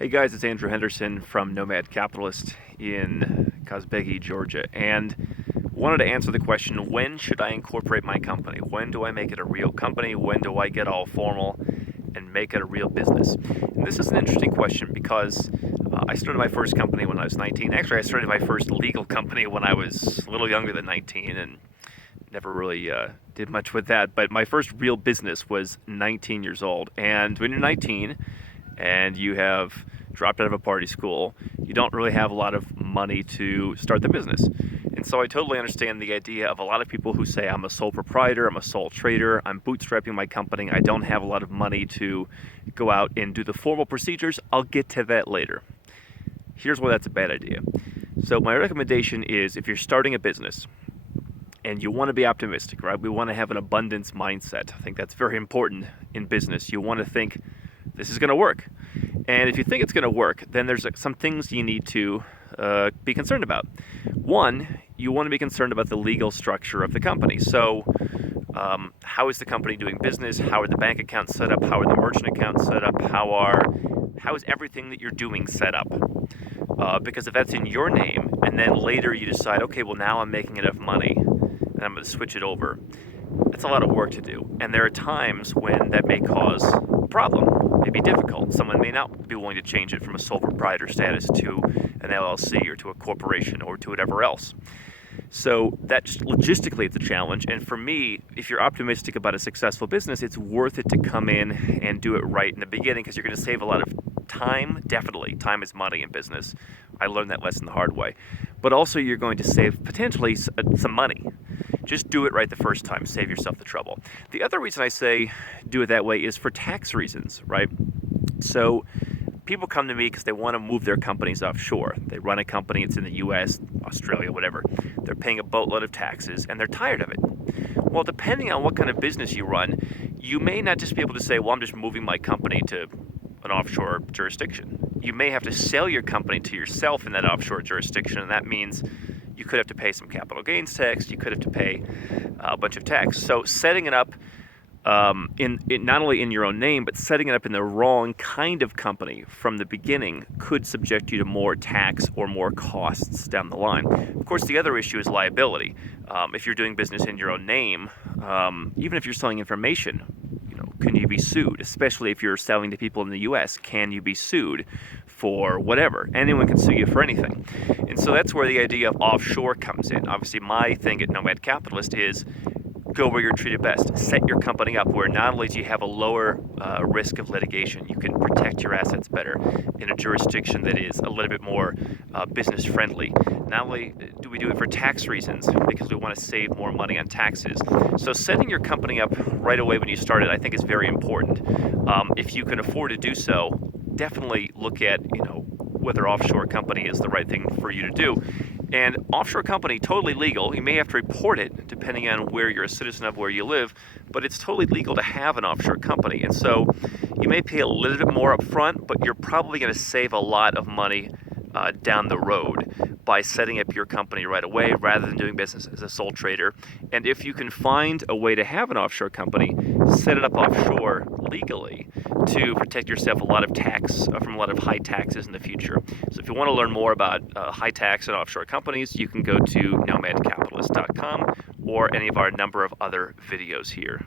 Hey guys, it's Andrew Henderson from Nomad Capitalist in Kosbegi, Georgia, and wanted to answer the question, when should I incorporate my company? When do I make it a real company? When do I get all formal and make it a real business? And this is an interesting question because I started my first company when I was 19. Actually, I started my first legal company when I was a little younger than 19 and never really did much with that. But my first real business was 19 years old. And when you're 19, and you have dropped out of a party school, you don't really have a lot of money to start the business. And so I totally understand the idea of a lot of people who say, I'm a sole proprietor, I'm a sole trader, I'm bootstrapping my company, I don't have a lot of money to go out and do the formal procedures. I'll get to that later. Here's why that's a bad idea. So my recommendation is, if you're starting a business and you want to be optimistic, right? We want to have an abundance mindset. I think that's very important in business. You want to think, this is going to work. And if you think it's going to work, then there's some things you need to be concerned about. One, you want to be concerned about the legal structure of the company. So how is the company doing business? How are the bank accounts set up? How are the merchant accounts set up? How is everything that you're doing set up? Because if that's in your name, and then later you decide, okay, well now I'm making enough money, and I'm going to switch it over, that's a lot of work to do. And there are times when that may cause a problem, may be difficult. Someone may not be willing to change it from a sole proprietor status to an LLC or to a corporation or to whatever else. So that's logistically it's a challenge. And for me, if you're optimistic about a successful business, it's worth it to come in and do it right in the beginning, because you're going to save a lot of time. Definitely, time is money in business. I learned that lesson the hard way. But also you're going to save potentially some money. Just do it right the first time. Save yourself the trouble. The other reason I say do it that way is for tax reasons, right? So people come to me because they want to move their companies offshore. They run a company, it's in the US, Australia, whatever. They're paying a boatload of taxes and they're tired of it. Well, depending on what kind of business you run, you may not just be able to say, well, I'm just moving my company to an offshore jurisdiction. You may have to sell your company to yourself in that offshore jurisdiction, and that means you could have to pay some capital gains tax, you could have to pay a bunch of tax. So setting it up not only in your own name, but setting it up in the wrong kind of company from the beginning could subject you to more tax or more costs down the line. Of course, the other issue is liability. If you're doing business in your own name, even if you're selling information, can you be sued? Especially if you're selling to people in the US, can you be sued for whatever? Anyone can sue you for anything. And so that's where the idea of offshore comes in. Obviously, my thing at Nomad Capitalist is go where you're treated best. Set your company up where not only do you have a lower risk of litigation, you can protect your assets better in a jurisdiction that is a little bit more business friendly. Not only do we do it for tax reasons, because we want to save more money on taxes. So setting your company up right away when you start it, I think, is very important. If you can afford to do so, definitely look at whether offshore company is the right thing for you to do. And offshore company, totally legal. You may have to report it depending on where you're a citizen of, where you live, but it's totally legal to have an offshore company. And so you may pay a little bit more up front, but you're probably going to save a lot of money down the road by setting up your company right away rather than doing business as a sole trader. And if you can find a way to have an offshore company, set it up offshore legally to protect yourself from a lot of high taxes in the future. So if you want to learn more about high tax and offshore companies, you can go to nomadcapitalist.com or any of our number of other videos here.